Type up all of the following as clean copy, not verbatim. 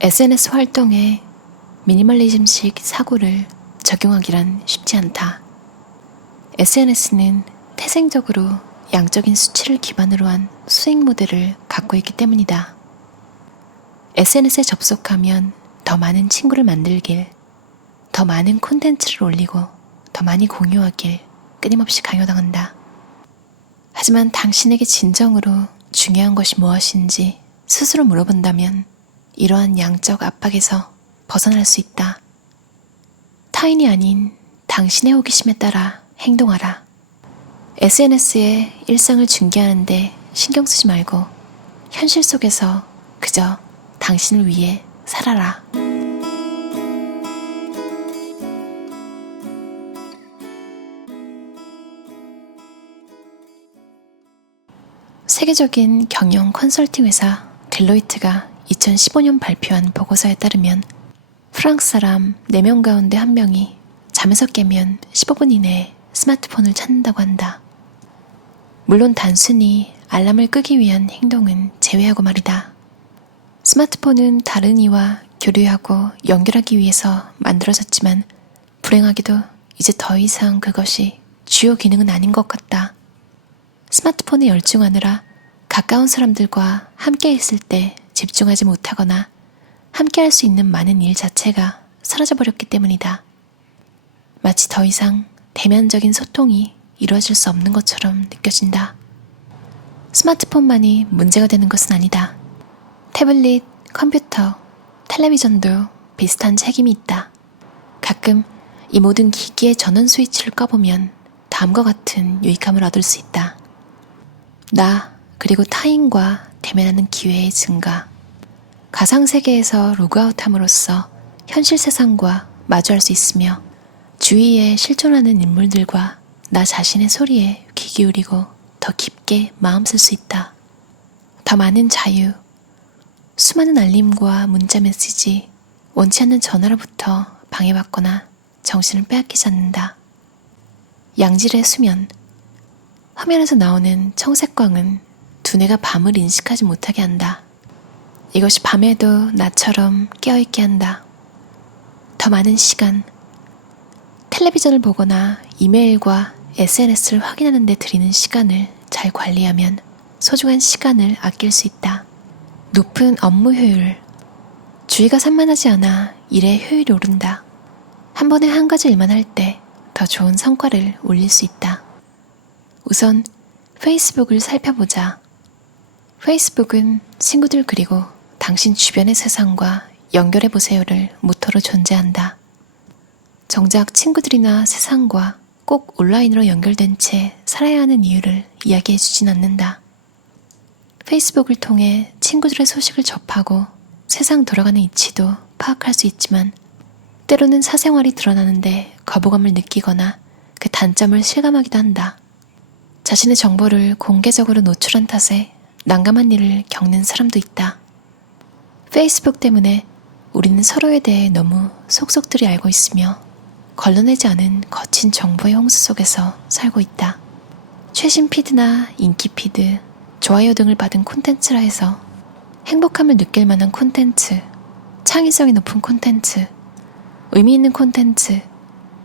SNS 활동에 미니멀리즘식 사고를 적용하기란 쉽지 않다. SNS는 태생적으로 양적인 수치를 기반으로 한 수익 모델을 갖고 있기 때문이다. SNS에 접속하면 더 많은 친구를 만들길, 더 많은 콘텐츠를 올리고 더 많이 공유하길 끊임없이 강요당한다. 하지만 당신에게 진정으로 중요한 것이 무엇인지 스스로 물어본다면 이러한 양적 압박에서 벗어날 수 있다. 타인이 아닌 당신의 호기심에 따라 행동하라. SNS에 일상을 중계하는데 신경 쓰지 말고 현실 속에서 그저 당신을 위해 살아라. 세계적인 경영 컨설팅 회사 델로이트가 2015년 발표한 보고서에 따르면 프랑스 사람 4명 가운데 1명이 잠에서 깨면 15분 이내에 스마트폰을 찾는다고 한다. 물론 단순히 알람을 끄기 위한 행동은 제외하고 말이다. 스마트폰은 다른 이와 교류하고 연결하기 위해서 만들어졌지만 불행하게도 이제 더 이상 그것이 주요 기능은 아닌 것 같다. 스마트폰에 열중하느라 가까운 사람들과 함께 있을 때 집중하지 못하거나 함께 할 수 있는 많은 일 자체가 사라져버렸기 때문이다. 마치 더 이상 대면적인 소통이 이루어질 수 없는 것처럼 느껴진다. 스마트폰만이 문제가 되는 것은 아니다. 태블릿, 컴퓨터, 텔레비전도 비슷한 책임이 있다. 가끔 이 모든 기기의 전원 스위치를 꺼보면 다음과 같은 유익함을 얻을 수 있다. 나 그리고 타인과 대면하는 기회의 증가. 가상세계에서 로그아웃함으로써 현실 세상과 마주할 수 있으며 주위에 실존하는 인물들과 나 자신의 소리에 귀 기울이고 더 깊게 마음 쓸 수 있다. 더 많은 자유, 수많은 알림과 문자 메시지, 원치 않는 전화로부터 방해받거나 정신을 빼앗기지 않는다. 양질의 수면, 화면에서 나오는 청색광은 두뇌가 밤을 인식하지 못하게 한다. 이것이 밤에도 나처럼 깨어있게 한다. 더 많은 시간, 텔레비전을 보거나 이메일과 SNS를 확인하는 데 들이는 시간을 잘 관리하면 소중한 시간을 아낄 수 있다. 높은 업무 효율, 주의가 산만하지 않아 일의 효율이 오른다. 한 번에 한 가지 일만 할 때 더 좋은 성과를 올릴 수 있다. 우선 페이스북을 살펴보자. 페이스북은 친구들 그리고 당신 주변의 세상과 연결해보세요를 모토로 존재한다. 정작 친구들이나 세상과 꼭 온라인으로 연결된 채 살아야 하는 이유를 이야기해주진 않는다. 페이스북을 통해 친구들의 소식을 접하고 세상 돌아가는 이치도 파악할 수 있지만 때로는 사생활이 드러나는데 거부감을 느끼거나 그 단점을 실감하기도 한다. 자신의 정보를 공개적으로 노출한 탓에 난감한 일을 겪는 사람도 있다. 페이스북 때문에 우리는 서로에 대해 너무 속속들이 알고 있으며 걸러내지 않은 거친 정보의 홍수 속에서 살고 있다. 최신 피드나 인기 피드, 좋아요 등을 받은 콘텐츠라 해서 행복함을 느낄 만한 콘텐츠, 창의성이 높은 콘텐츠, 의미 있는 콘텐츠,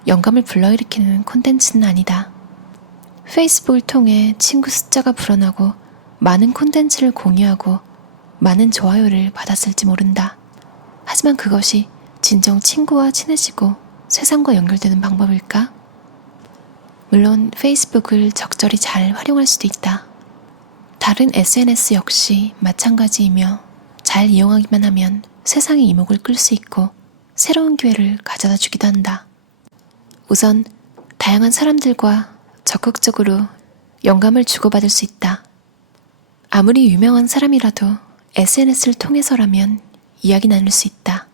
영감을 불러일으키는 콘텐츠는 아니다. 페이스북을 통해 친구 숫자가 불어나고 많은 콘텐츠를 공유하고 많은 좋아요를 받았을지 모른다. 하지만 그것이 진정 친구와 친해지고 세상과 연결되는 방법일까? 물론 페이스북을 적절히 잘 활용할 수도 있다. 다른 SNS 역시 마찬가지이며 잘 이용하기만 하면 세상의 이목을 끌 수 있고 새로운 기회를 가져다 주기도 한다. 우선 다양한 사람들과 적극적으로 영감을 주고받을 수 있다. 아무리 유명한 사람이라도 SNS를 통해서라면 이야기 나눌 수 있다.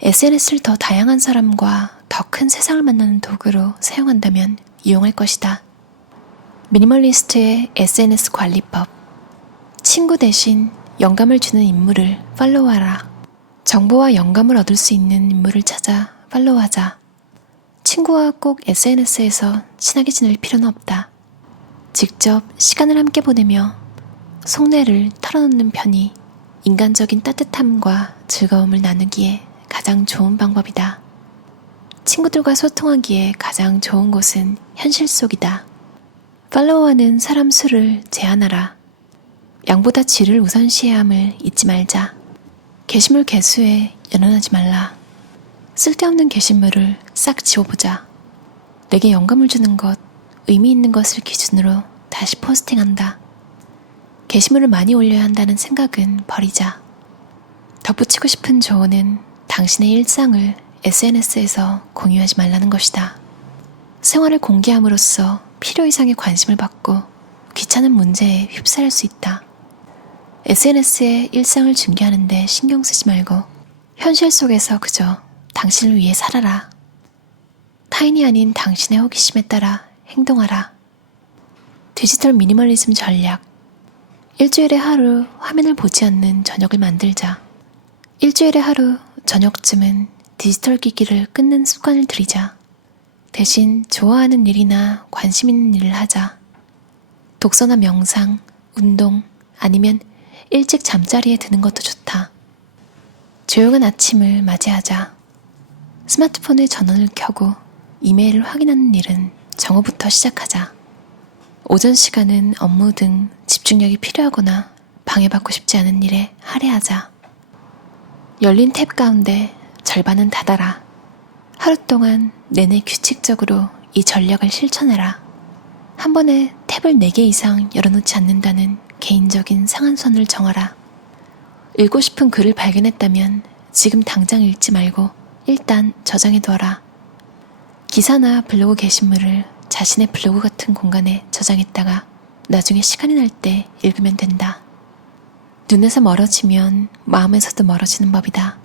SNS를 더 다양한 사람과 더 큰 세상을 만나는 도구로 사용한다면 이용할 것이다. 미니멀리스트의 SNS 관리법. 친구 대신 영감을 주는 인물을 팔로우하라. 정보와 영감을 얻을 수 있는 인물을 찾아 팔로우하자. 친구와 꼭 SNS에서 친하게 지낼 필요는 없다. 직접 시간을 함께 보내며 속내를 털어놓는 편이 인간적인 따뜻함과 즐거움을 나누기에 가장 좋은 방법이다. 친구들과 소통하기에 가장 좋은 곳은 현실 속이다. 팔로워하는 사람 수를 제한하라. 양보다 질을 우선시해야 함을 잊지 말자. 게시물 개수에 연연하지 말라. 쓸데없는 게시물을 싹 지워보자. 내게 영감을 주는 것, 의미 있는 것을 기준으로 다시 포스팅한다. 게시물을 많이 올려야 한다는 생각은 버리자. 덧붙이고 싶은 조언은 당신의 일상을 SNS에서 공유하지 말라는 것이다. 생활을 공개함으로써 필요 이상의 관심을 받고 귀찮은 문제에 휩싸일 수 있다. SNS에 일상을 중계하는데 신경 쓰지 말고 현실 속에서 그저 당신을 위해 살아라. 타인이 아닌 당신의 호기심에 따라 행동하라. 디지털 미니멀리즘 전략. 일주일에 하루 화면을 보지 않는 저녁을 만들자. 일주일에 하루 저녁쯤은 디지털 기기를 끊는 습관을 들이자. 대신 좋아하는 일이나 관심 있는 일을 하자. 독서나 명상, 운동, 아니면 일찍 잠자리에 드는 것도 좋다. 조용한 아침을 맞이하자. 스마트폰의 전원을 켜고 이메일을 확인하는 일은 정오부터 시작하자. 오전 시간은 업무 등 집중력이 필요하거나 방해받고 싶지 않은 일에 할애하자. 열린 탭 가운데 절반은 닫아라. 하루 동안 내내 규칙적으로 이 전략을 실천해라. 한 번에 탭을 4개 이상 열어놓지 않는다는 개인적인 상한선을 정하라. 읽고 싶은 글을 발견했다면 지금 당장 읽지 말고 일단 저장해두어라. 기사나 블로그 게시물을 자신의 블로그 같은 공간에 저장했다가 나중에 시간이 날 때 읽으면 된다. 눈에서 멀어지면 마음에서도 멀어지는 법이다.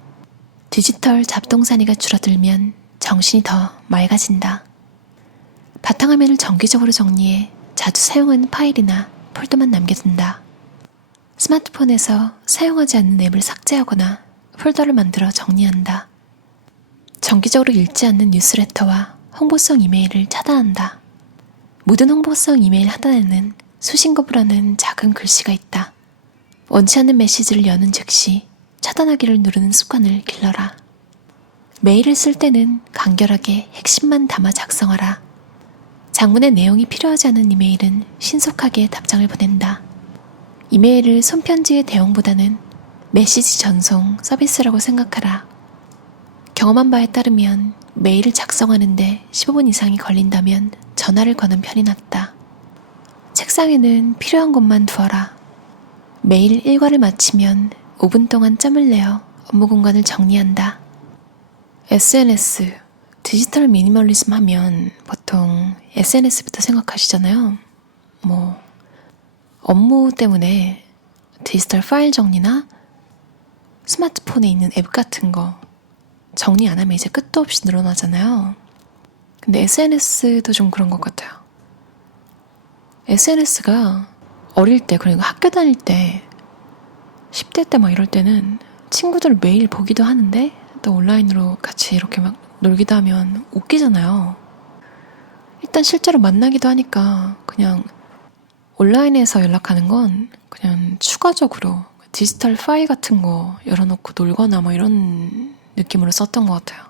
디지털 잡동사니가 줄어들면 정신이 더 맑아진다. 바탕화면을 정기적으로 정리해 자주 사용하는 파일이나 폴더만 남겨둔다. 스마트폰에서 사용하지 않는 앱을 삭제하거나 폴더를 만들어 정리한다. 정기적으로 읽지 않는 뉴스레터와 홍보성 이메일을 차단한다. 모든 홍보성 이메일 하단에는 수신거부라는 작은 글씨가 있다. 원치 않는 메시지를 여는 즉시 차단하기를 누르는 습관을 길러라. 메일을 쓸 때는 간결하게 핵심만 담아 작성하라. 장문의 내용이 필요하지 않은 이메일은 신속하게 답장을 보낸다. 이메일을 손편지의 대용보다는 메시지 전송 서비스라고 생각하라. 경험한 바에 따르면 메일을 작성하는데 15분 이상이 걸린다면 전화를 거는 편이 낫다. 책상에는 필요한 것만 두어라. 매일 일과를 마치면 5분 동안 짬을 내어 업무 공간을 정리한다. SNS, 디지털 미니멀리즘 하면 보통 SNS부터 생각하시잖아요. 업무 때문에 디지털 파일 정리나 스마트폰에 있는 앱 같은 거 정리 안 하면 이제 끝도 없이 늘어나잖아요. 근데 SNS도 좀 그런 것 같아요. SNS가 어릴 때, 그리고 학교 다닐 때 10대 때 막 이럴 때는 친구들을 매일 보기도 하는데 또 온라인으로 같이 이렇게 막 놀기도 하면 웃기잖아요. 일단 실제로 만나기도 하니까 그냥 온라인에서 연락하는 건 그냥 추가적으로 디지털 파일 같은 거 열어놓고 놀거나 뭐 이런 느낌으로 썼던 것 같아요.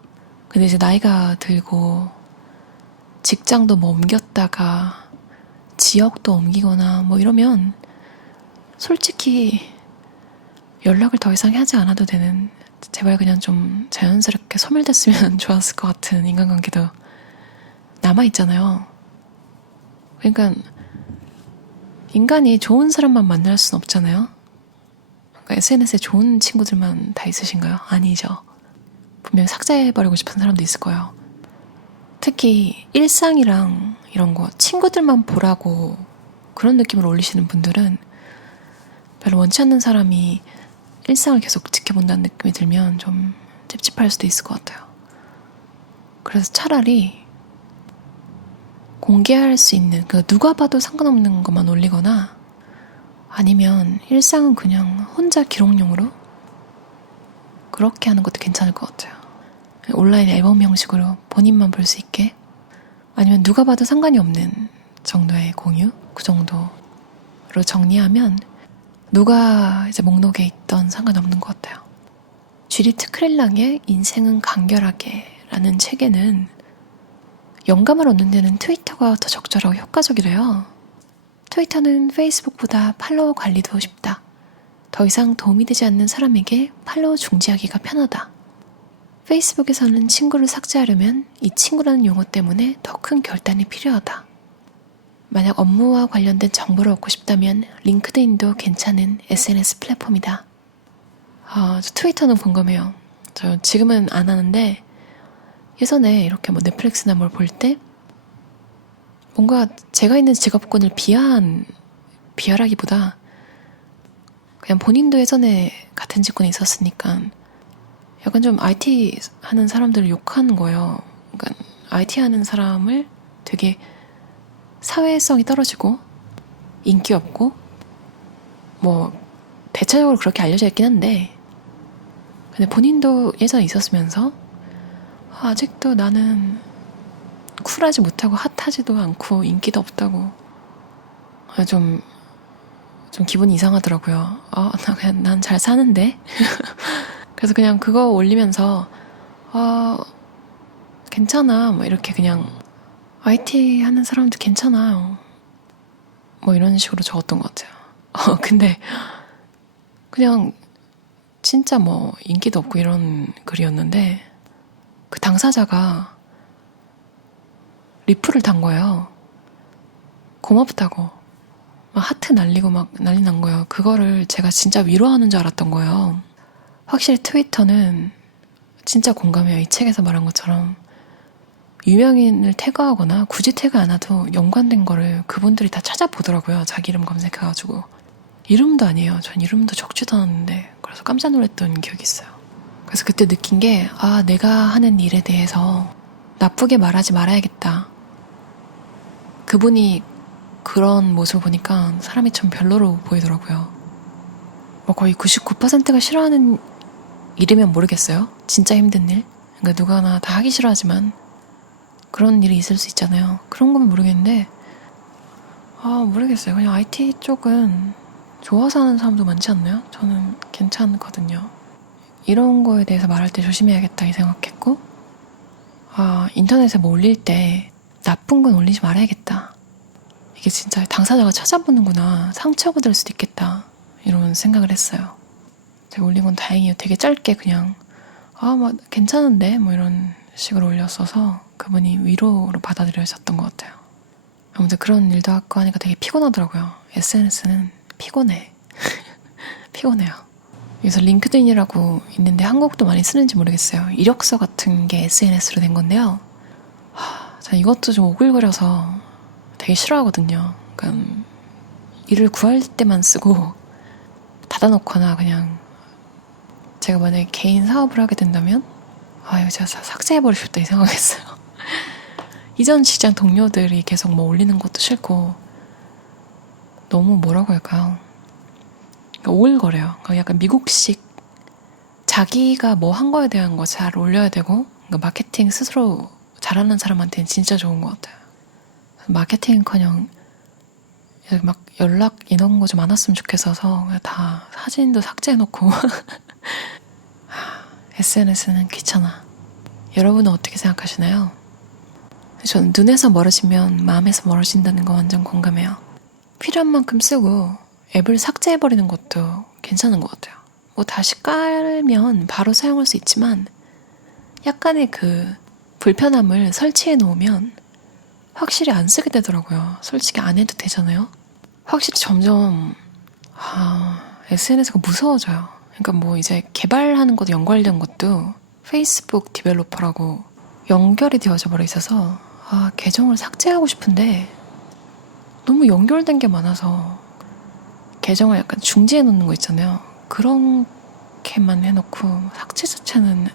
근데 이제 나이가 들고 직장도 뭐 옮겼다가 지역도 옮기거나 뭐 이러면 솔직히 연락을 더 이상 하지 않아도 되는, 제발 그냥 좀 자연스럽게 소멸됐으면 좋았을 것 같은 인간관계도 남아있잖아요. 그러니까 인간이 좋은 사람만 만날 순 없잖아요. 그러니까 SNS에 좋은 친구들만 다 있으신가요? 아니죠. 분명 삭제해버리고 싶은 사람도 있을 거예요. 특히 일상이랑 이런 거 친구들만 보라고 그런 느낌으로 올리시는 분들은 별로 원치 않는 사람이 일상을 계속 지켜본다는 느낌이 들면 좀 찝찝할 수도 있을 것 같아요. 그래서 차라리 공개할 수 있는, 누가 봐도 상관없는 것만 올리거나 아니면 일상은 그냥 혼자 기록용으로 그렇게 하는 것도 괜찮을 것 같아요. 온라인 앨범 형식으로 본인만 볼 수 있게, 아니면 누가 봐도 상관이 없는 정도의 공유? 그 정도로 정리하면 누가 이제 목록에 있던 상관없는 것 같아요. 주디트 크렐랑의 인생은 간결하게 라는 책에는 영감을 얻는 데는 트위터가 더 적절하고 효과적이래요. 트위터는 페이스북보다 팔로워 관리도 쉽다. 더 이상 도움이 되지 않는 사람에게 팔로워 중지하기가 편하다. 페이스북에서는 친구를 삭제하려면 이 친구라는 용어 때문에 더 큰 결단이 필요하다. 만약 업무와 관련된 정보를 얻고 싶다면 링크드인도 괜찮은 SNS 플랫폼이다. 저 트위터는 공감해요. 저 지금은 안 하는데 예전에 이렇게 뭐 넷플릭스나 뭘 볼 때 뭔가 제가 있는 직업군을 비하라기보다 그냥 본인도 예전에 같은 직군에 있었으니까 약간 좀 IT 하는 사람들을 욕하는 거예요. 그러니까 IT 하는 사람을 되게 사회성이 떨어지고 인기 없고 뭐 대체적으로 그렇게 알려져 있긴 한데 근데 본인도 예전에 있었으면서 아직도 나는 쿨하지 못하고 핫하지도 않고 인기도 없다고 좀 기분이 이상하더라고요. 난 잘 사는데? 그래서 그냥 그거 올리면서 괜찮아 뭐 이렇게 그냥 IT 하는 사람도 괜찮아요 뭐 이런 식으로 적었던 것 같아요. 근데 그냥 진짜 뭐 인기도 없고 이런 글이었는데 그 당사자가 리플을 단 거예요. 고맙다고 막 하트 날리고 막 난리 난 거예요. 그거를 제가 진짜 위로하는 줄 알았던 거예요. 확실히 트위터는 진짜 공감해요. 이 책에서 말한 것처럼 유명인을 태그하거나 굳이 태그 안 해도 연관된 거를 그분들이 다 찾아보더라고요. 자기 이름 검색해가지고. 이름도 아니에요. 전 이름도 적지도 않았는데 그래서 깜짝 놀랐던 기억이 있어요. 그래서 그때 느낀 게 내가 하는 일에 대해서 나쁘게 말하지 말아야겠다. 그분이 그런 모습을 보니까 사람이 참 별로로 보이더라고요. 뭐 거의 99%가 싫어하는 일이면 모르겠어요. 진짜 힘든 일. 그러니까 누구나 다 하기 싫어하지만 그런 일이 있을 수 있잖아요. 그런 건 모르겠는데 모르겠어요. 그냥 IT 쪽은 좋아서 하는 사람도 많지 않나요? 저는 괜찮거든요. 이런 거에 대해서 말할 때 조심해야겠다 이 생각했고 인터넷에 뭐 올릴 때 나쁜 건 올리지 말아야겠다. 이게 진짜 당사자가 찾아보는구나. 상처가 될 수도 있겠다. 이런 생각을 했어요. 제가 올린 건 다행이에요. 되게 짧게 그냥 뭐 괜찮은데 뭐 이런 식으로 올렸어서 그분이 위로로 받아들여졌던 것 같아요. 아무튼 그런 일도 하고 하니까 되게 피곤하더라고요. SNS는 피곤해. 피곤해요. 그래서 링크드인이라고 있는데 한국도 많이 쓰는지 모르겠어요. 이력서 같은 게 SNS로 된 건데요. 전 이것도 좀 오글거려서 되게 싫어하거든요. 그러니까 일을 구할 때만 쓰고 닫아놓거나 그냥 제가 만약에 개인 사업을 하게 된다면 이거 제가 삭제해버리고 싶다 이 생각했어요. 이전 직장 동료들이 계속 뭐 올리는 것도 싫고 너무 뭐라고 할까요? 그러니까 오글거려요. 그러니까 약간 미국식 자기가 뭐 한 거에 대한 거 잘 올려야 되고 그러니까 마케팅 스스로 잘하는 사람한테는 진짜 좋은 것 같아요. 마케팅커녕 막 연락 이런 거 좀 안 왔으면 좋겠어서 다 사진도 삭제해놓고 SNS는 귀찮아. 여러분은 어떻게 생각하시나요? 저는 눈에서 멀어지면 마음에서 멀어진다는 거 완전 공감해요. 필요한 만큼 쓰고 앱을 삭제해버리는 것도 괜찮은 것 같아요. 뭐 다시 깔면 바로 사용할 수 있지만 약간의 그 불편함을 설치해 놓으면 확실히 안 쓰게 되더라고요. 솔직히 안 해도 되잖아요. 확실히 점점 SNS가 무서워져요. 그러니까 뭐 이제 개발하는 것도 연결된 것도 페이스북 디벨로퍼라고 연결이 되어져 버려 있어서 계정을 삭제하고 싶은데 너무 연결된 게 많아서 계정을 약간 중지해 놓는 거 있잖아요. 그렇게만 해놓고 삭제 자체는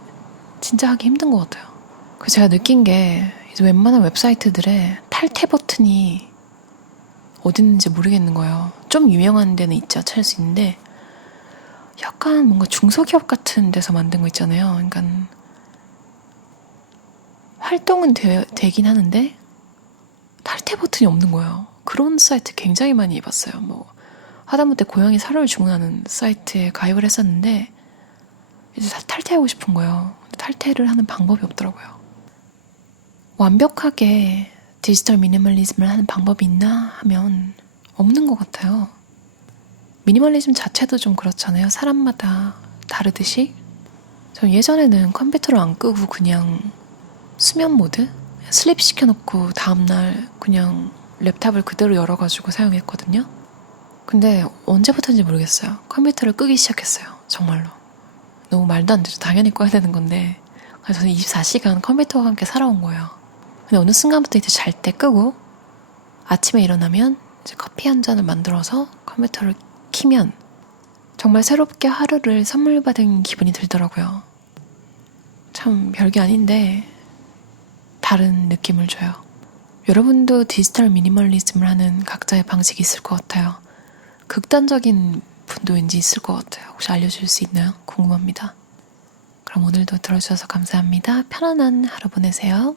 진짜 하기 힘든 것 같아요. 그래서 제가 느낀 게 이제 웬만한 웹사이트들의 탈퇴 버튼이 어디 있는지 모르겠는 거예요. 좀 유명한 데는 있죠. 찾을 수 있는데 약간 뭔가 중소기업 같은 데서 만든 거 있잖아요. 그러니까 활동은 되긴 하는데 탈퇴 버튼이 없는 거예요. 그런 사이트 굉장히 많이 봤어요. 뭐 하다못해 고양이 사료를 주문하는 사이트에 가입을 했었는데 이제 탈퇴하고 싶은 거예요. 탈퇴를 하는 방법이 없더라고요. 완벽하게 디지털 미니멀리즘을 하는 방법이 있나 하면 없는 것 같아요. 미니멀리즘 자체도 좀 그렇잖아요. 사람마다 다르듯이. 전 예전에는 컴퓨터를 안 끄고 그냥 수면 모드? 슬립 시켜놓고 다음날 그냥 랩탑을 그대로 열어가지고 사용했거든요. 근데 언제부터인지 모르겠어요. 컴퓨터를 끄기 시작했어요. 정말로. 너무 말도 안 되죠. 당연히 꺼야 되는 건데. 그래서 저는 24시간 컴퓨터와 함께 살아온 거예요. 근데 어느 순간부터 이제 잘 때 끄고 아침에 일어나면 이제 커피 한 잔을 만들어서 컴퓨터를 키면 정말 새롭게 하루를 선물 받은 기분이 들더라고요. 참 별게 아닌데 다른 느낌을 줘요. 여러분도 디지털 미니멀리즘을 하는 각자의 방식이 있을 것 같아요. 극단적인 분도 왠지 있을 것 같아요. 혹시 알려줄 수 있나요? 궁금합니다. 그럼 오늘도 들어주셔서 감사합니다. 편안한 하루 보내세요.